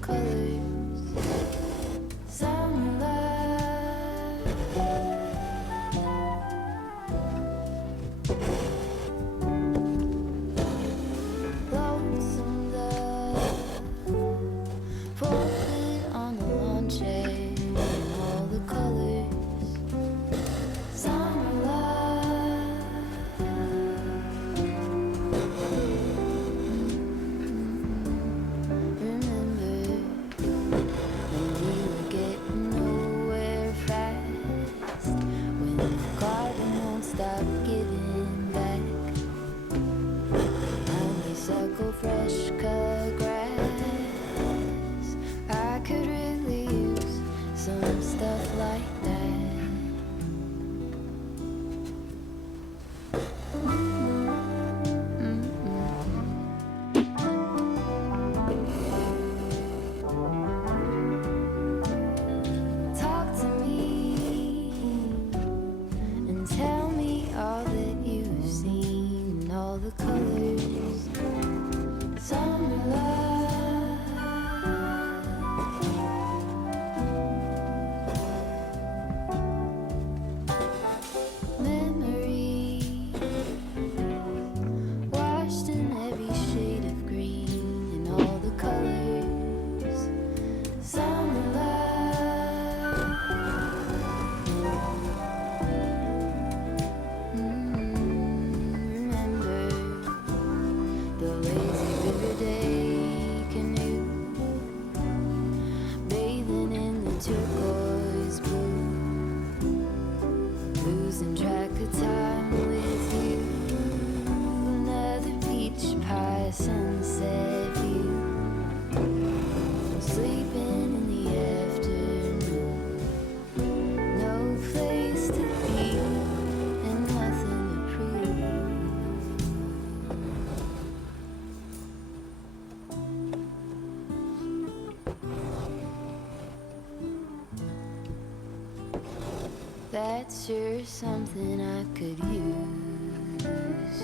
the colors. Summer lonesome love, folded on the lawn chair in all the colors. Summer love. Remember when we were getting nowhere fast, when the garden won't stop giving back honeysuckle, fresh cut grass. I could really use some stuff like that. Talk to me and tell me all that you've seen, all the colors. Summer love. Memory washed in every shade of green in all the colors. Summer love. Remember the lazy Riverdale canoe, bathing in the turquoise blue, losing track of time with you. Another peach pie sunset view, sleeping in the afternoon. No place to be and nothing to prove. That's sure something I could use.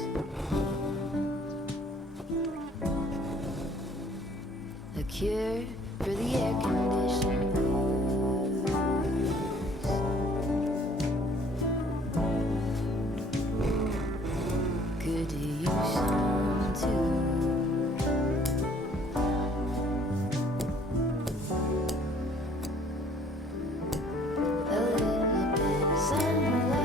A cure for the air conditioned blues. Could do use some too. A little bit of summer love.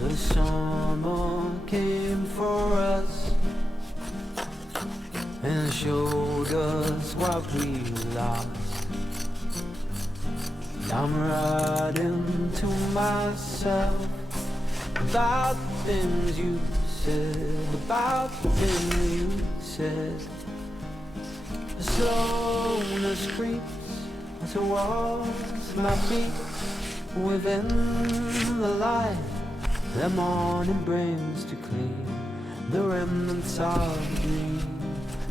The summer came for us and showed us what we lost. I'm writing to myself about the things you said, about the things you said. The slowness creeps towards my feet within the light that morning brings to clean the remnants of the dream.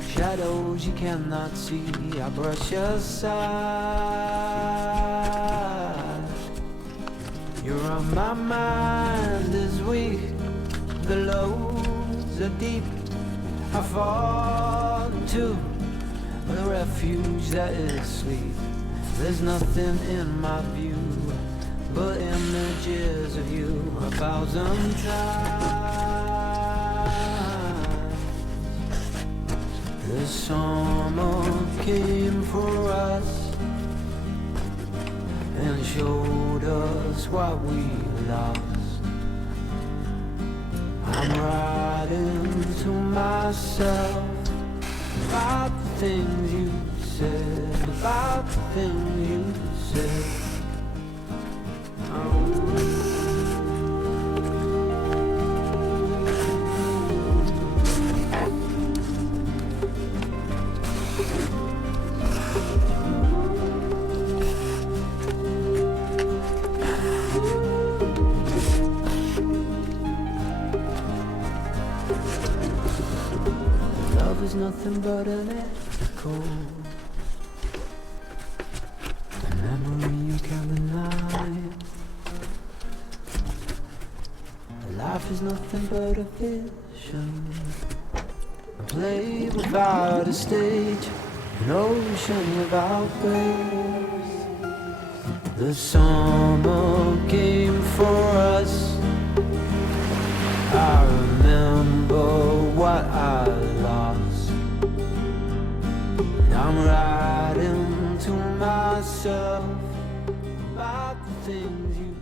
Shadows you cannot see, I brush aside. You're on my mind is weak, the lows are deep. I fall into the refuge that is sweet. There's nothing in my view but images of you 1,000 times. The summer came for us and showed us what we lost. I'm writing to myself about the things you said, about the things you said. Love is nothing but an echo, a memory you can't deny. Life is nothing but a vision, a play without a stage, an ocean without waves. The summer came for us. I remember what I lost, and I'm writing to myself about the things you